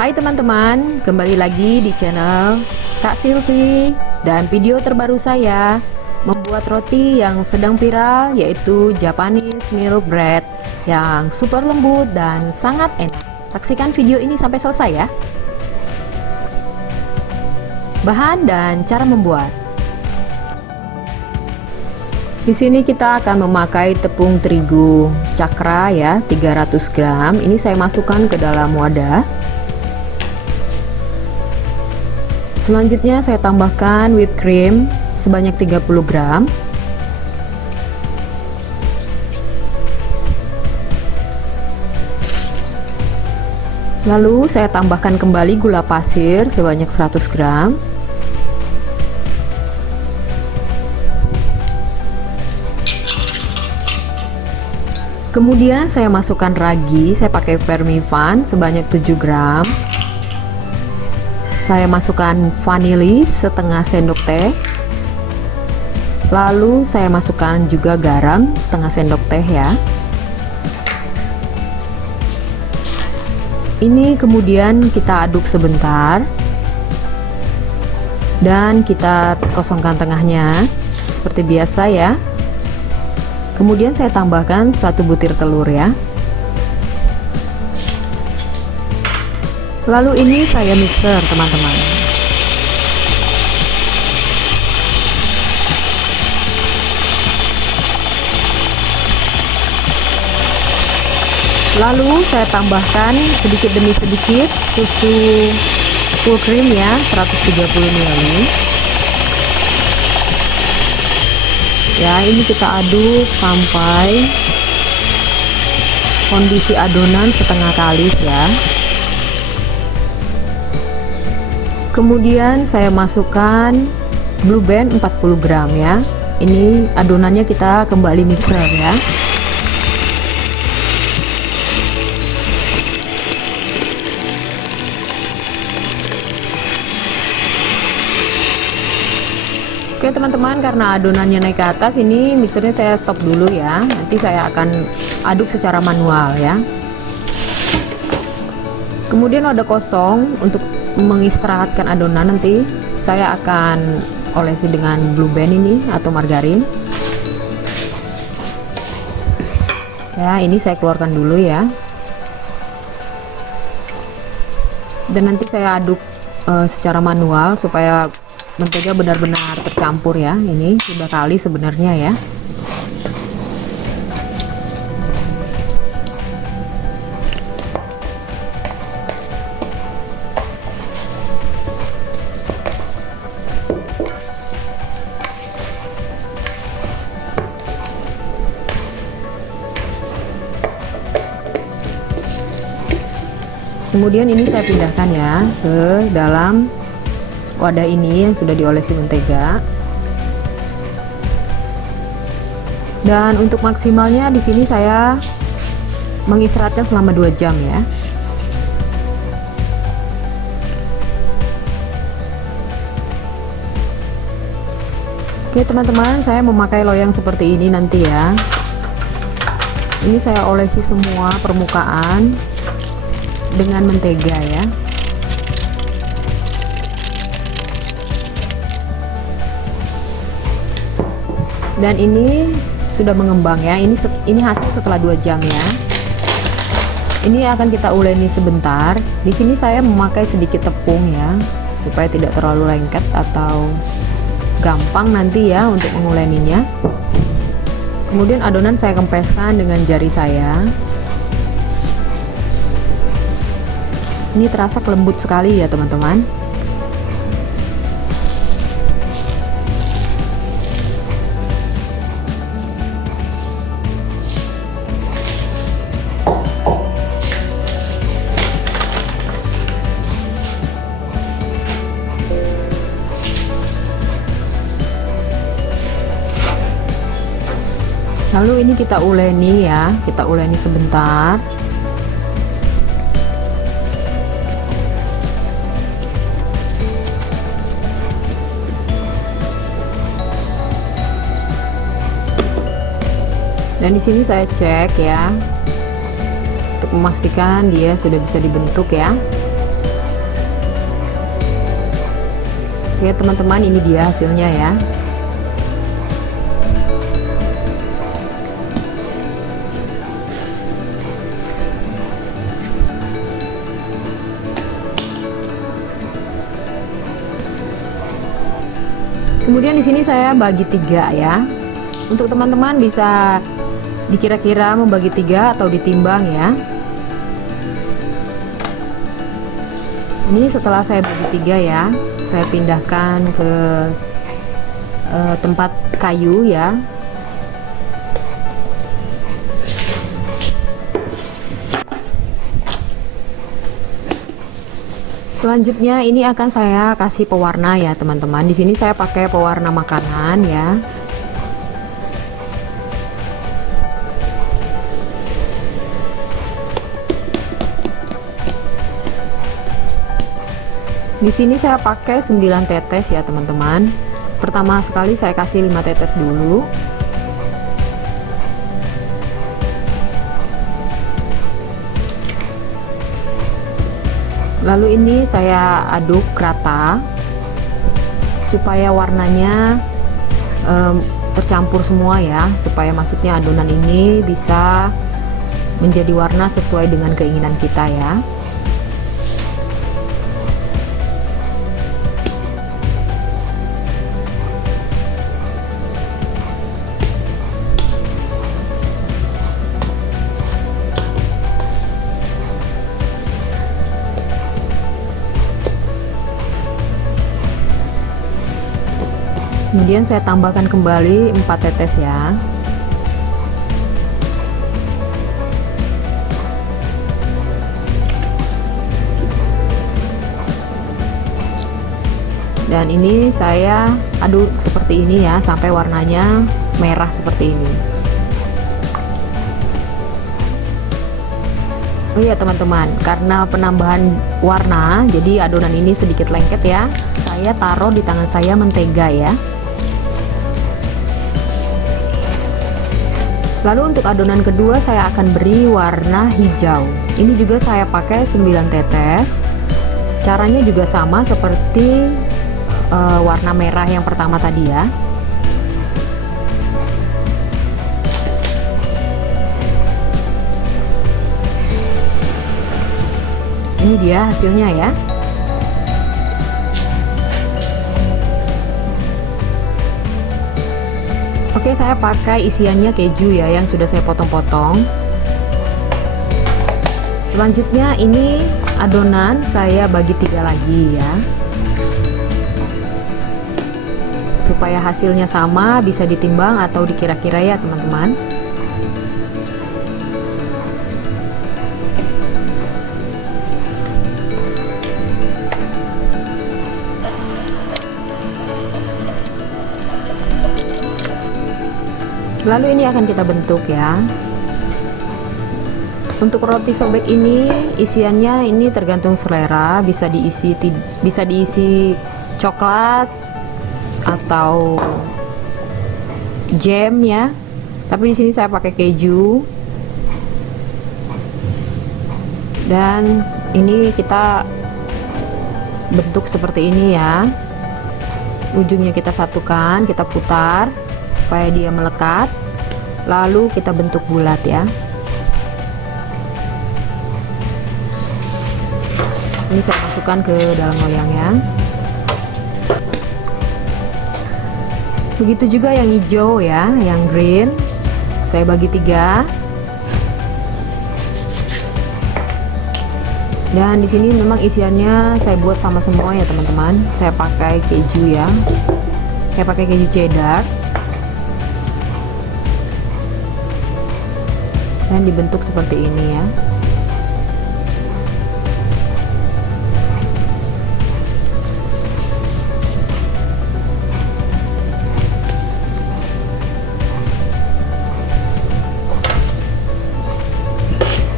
Hai teman-teman, kembali lagi di channel Kak Silvi. Dan video terbaru saya membuat roti yang sedang viral, yaitu Japanese milk bread yang super lembut dan sangat enak. Saksikan video ini sampai selesai ya. Bahan dan cara membuat. Di sini kita akan memakai tepung terigu cakra ya, 300 gram. Ini saya masukkan ke dalam wadah. Selanjutnya saya tambahkan whipped cream sebanyak 30 gram. Lalu saya tambahkan kembali gula pasir sebanyak 100 gram. Kemudian saya masukkan ragi, saya pakai vermifan sebanyak 7 gram. Saya masukkan vanili setengah sendok teh. Lalu saya masukkan juga garam setengah sendok teh ya. Ini kemudian kita aduk sebentar. Dan kita kosongkan tengahnya seperti biasa ya. Kemudian saya tambahkan 1 butir telur ya. Lalu ini saya mixer teman-teman. Lalu saya tambahkan sedikit demi sedikit susu full cream ya, 130 ml. Ya, ini kita aduk sampai kondisi adonan setengah kalis ya. Kemudian saya masukkan blue band 40 gram ya. Ini adonannya kita kembali mixer ya. Oke teman-teman, karena adonannya naik ke atas, ini mixernya saya stop dulu ya. Nanti saya akan aduk secara manual ya. Kemudian wadah kosong untuk mengistirahatkan adonan, nanti saya akan olesi dengan blue band ini atau margarin. Ya, ini saya keluarkan dulu ya. Dan nanti saya aduk secara manual supaya mentega benar-benar tercampur ya. Ini sudah kali sebenarnya ya. Kemudian ini saya pindahkan ya ke dalam wadah ini yang sudah diolesi mentega. Dan untuk maksimalnya di sini saya mengistirahatkan selama 2 jam ya. Oke teman-teman, saya memakai loyang seperti ini nanti ya. Ini saya olesi semua permukaan dengan mentega ya. Dan ini sudah mengembang ya. Ini hasil setelah 2 jam ya. Ini akan kita uleni sebentar. Di sini saya memakai sedikit tepung ya, supaya tidak terlalu lengket atau gampang nanti ya untuk menguleninya. Kemudian adonan saya kempeskan dengan jari saya. Ini terasa lembut sekali ya teman-teman. Lalu ini kita uleni ya, kita uleni sebentar. Dan di sini saya cek ya, untuk memastikan dia sudah bisa dibentuk ya. Ya teman-teman, ini dia hasilnya ya. Kemudian di sini saya bagi 3 ya. Untuk teman-teman bisa dikira-kira membagi 3 atau ditimbang ya. Ini setelah saya bagi 3 ya, saya pindahkan ke tempat kayu ya. Selanjutnya ini akan saya kasih pewarna ya teman-teman. Di sini saya pakai pewarna makanan ya. Di sini saya pakai 9 tetes ya teman-teman. Pertama sekali saya kasih 5 tetes dulu. Lalu ini saya aduk rata supaya warnanya tercampur semua ya, supaya maksudnya adonan ini bisa menjadi warna sesuai dengan keinginan kita ya. Kemudian saya tambahkan kembali 4 tetes ya. Dan ini saya aduk seperti ini ya, sampai warnanya merah seperti ini. Oh iya teman-teman, karena penambahan warna, jadi adonan ini sedikit lengket ya. Saya taruh di tangan saya mentega ya. Lalu untuk adonan kedua saya akan beri warna hijau. Ini juga saya pakai 9 tetes. Caranya juga sama seperti warna merah yang pertama tadi ya. Ini dia hasilnya ya. Oke, saya pakai isiannya keju ya, yang sudah saya potong-potong. Selanjutnya ini adonan saya bagi 3 lagi ya, supaya hasilnya sama, bisa ditimbang atau dikira-kira ya teman-teman. Lalu ini akan kita bentuk ya. Untuk roti sobek ini isiannya ini tergantung selera, bisa diisi coklat atau jam ya. Tapi di sini saya pakai keju. Dan ini kita bentuk seperti ini ya. Ujungnya kita satukan, kita putar supaya dia melekat, lalu kita bentuk bulat ya. Ini saya masukkan ke dalam loyangnya. Begitu juga yang hijau ya, yang green saya bagi 3. Dan di sini memang isiannya saya buat sama semua ya teman-teman. Saya pakai keju ya, saya pakai keju cheddar. Dan dibentuk seperti ini ya.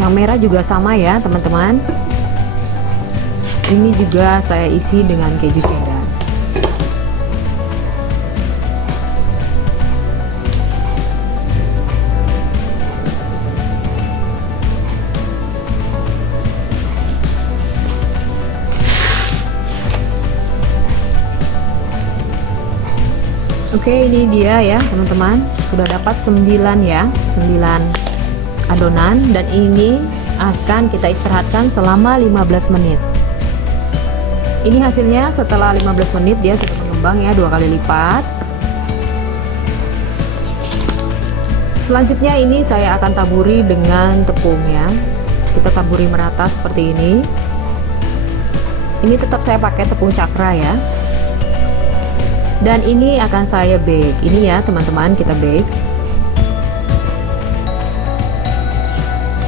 Yang merah juga sama ya teman-teman. Ini juga saya isi dengan keju cheddar. Oke, ini dia ya teman-teman, sudah dapat 9 ya, 9 adonan, dan ini akan kita istirahatkan selama 15 menit. Ini hasilnya setelah 15 menit dia sudah mengembang ya, 2 kali lipat. Selanjutnya ini saya akan taburi dengan tepung ya. Kita taburi merata seperti ini. Ini tetap saya pakai tepung cakra ya. Dan ini akan saya bake. Ini ya teman-teman, kita bake.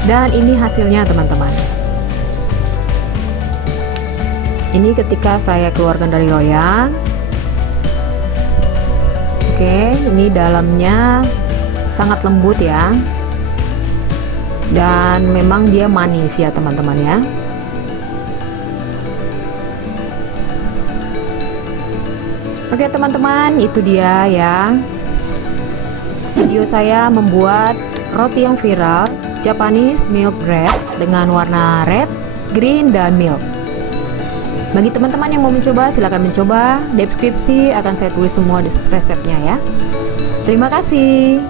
Dan ini hasilnya teman-teman. Ini ketika saya keluarkan dari loyang. Oke, ini dalamnya sangat lembut ya. Dan memang dia manis ya teman-teman ya. Oke teman-teman, itu dia ya video saya membuat roti yang viral, Japanese milk bread dengan warna red, green, dan milk. Bagi teman-teman yang mau mencoba, silahkan mencoba. Deskripsi akan saya tulis semua resepnya ya. Terima kasih.